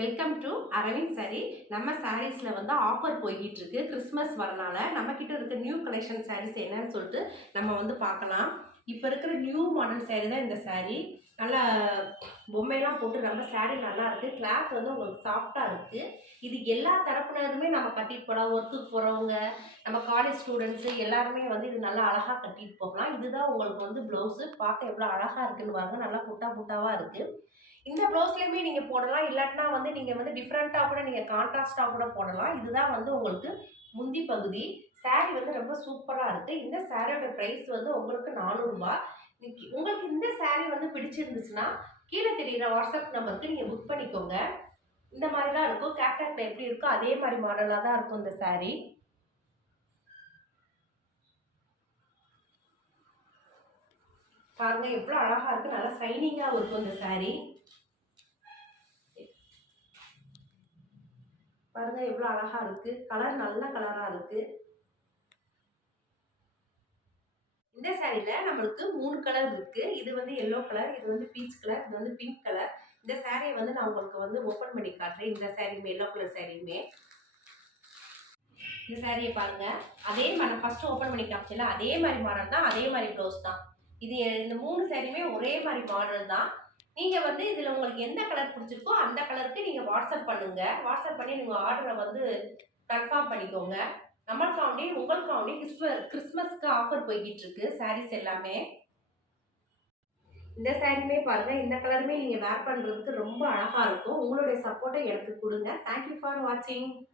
Welcome to Aravind sorry. நம்ம சாரீஸில் வந்து ஆஃபர் போய்கிட்டு இருக்கு. கிறிஸ்மஸ் வரனால நம்மக்கிட்ட இருக்க நியூ கலெக்ஷன் சாரீஸ் என்னன்னு சொல்லிட்டு நம்ம வந்து பார்க்கலாம். இப்போ இருக்கிற நியூ மாடல் சாரீ தான் இந்த சாரீ. நல்லா பொம்மையெல்லாம் போட்டு நம்ம சாரீ நல்லா இருக்குது. கிளாத் வந்து உங்களுக்கு சாஃப்டாக இருக்குது. இது எல்லா தரப்பினருமே நம்ம கட்டிட்டு போகலாம். ஒர்க்குக்கு போகிறவங்க, நம்ம காலேஜ் ஸ்டூடெண்ட்ஸு எல்லாருமே வந்து இது நல்லா அழகாக கட்டிட்டு போகலாம். இதுதான் உங்களுக்கு வந்து ப்ளவுஸு. பார்க்க எவ்வளோ அழகாக இருக்குன்னு பாருங்க. நல்லா புட்டா புட்டாவாக இருக்குது. இந்த ப்ளவுஸ்லையுமே நீங்கள் போடலாம். இல்லாட்டினா வந்து நீங்கள் வந்து டிஃப்ரெண்ட்டாக கூட நீங்கள் கான்ட்ராஸ்ட்டாக கூட போடலாம். இதுதான் வந்து உங்களுக்கு முந்தி பகுதி. சாரீ வந்து ரொம்ப சூப்பராக இருக்குது. இந்த சாரியோட ப்ரைஸ் வந்து உங்களுக்கு 400 ரூபாய். உங்களுக்கு இந்த சாரீ வந்து பிடிச்சிருந்துச்சுன்னா கீழே தெரியுற வாட்ஸ்அப் நம்பருக்கு நீங்கள் புக் பண்ணிக்கோங்க. இந்த மாதிரி தான் இருக்கும். கேட்லாக்ல எப்படி இருக்கோ அதே மாதிரி மாடலாக தான் இருக்கும் இந்த சாரீ. பாருங்க எவ்வளோ அழகாக இருக்குது. நல்லா ஷைனிங்காக இருக்கும் இந்த சாரீ. பாருங்க எவ்வளோ அழகா இருக்கு. கலர் நல்ல கலரா இருக்கு. இந்த சாரீல நம்மளுக்கு 3 கலர் இருக்கு. இது வந்து எல்லோ கலர், இது வந்து பீச் கலர், இது வந்து பிங்க் கலர். இந்த சாரியை வந்து நான் உங்களுக்கு வந்து ஓப்பன் பண்ணி காட்டுறேன். இந்த சாரியுமே எல்லோ கலர் சாரியுமே. இந்த சாரியை பாருங்க. அதே மாதிரி நான் ஃபர்ஸ்ட் ஓப்பன் பண்ணி காமிச்சல அதே மாதிரி மாடல் தான், அதே மாதிரி ப்ளவுஸ் தான். இது இந்த 3 சாரியுமே ஒரே மாதிரி மாடல் தான். நீங்கள் வந்து இதில் உங்களுக்கு எந்த கலர் பிடிச்சிருக்கோ அந்த கலருக்கு நீங்கள் வாட்ஸ்அப் பண்ணுங்க. வாட்ஸ்அப் பண்ணி நீங்கள் ஆர்டரை வந்து கன்ஃபார்ம் பண்ணிக்கோங்க. நம்மளுக்காண்டி உங்களுக்காண்டி கிறிஸ்மஸ்க்கு ஆஃபர் போய்கிட்டு இருக்கு சாரீஸ் எல்லாமே. இந்த சாரியுமே பாருங்க, இந்த கலருமே நீங்கள் வேர் பண்ணுறதுக்கு ரொம்ப அழகாக இருக்கும். உங்களுடைய சப்போர்ட்டை எனக்கு கொடுங்க. தேங்க்யூ ஃபார் வாட்சிங்.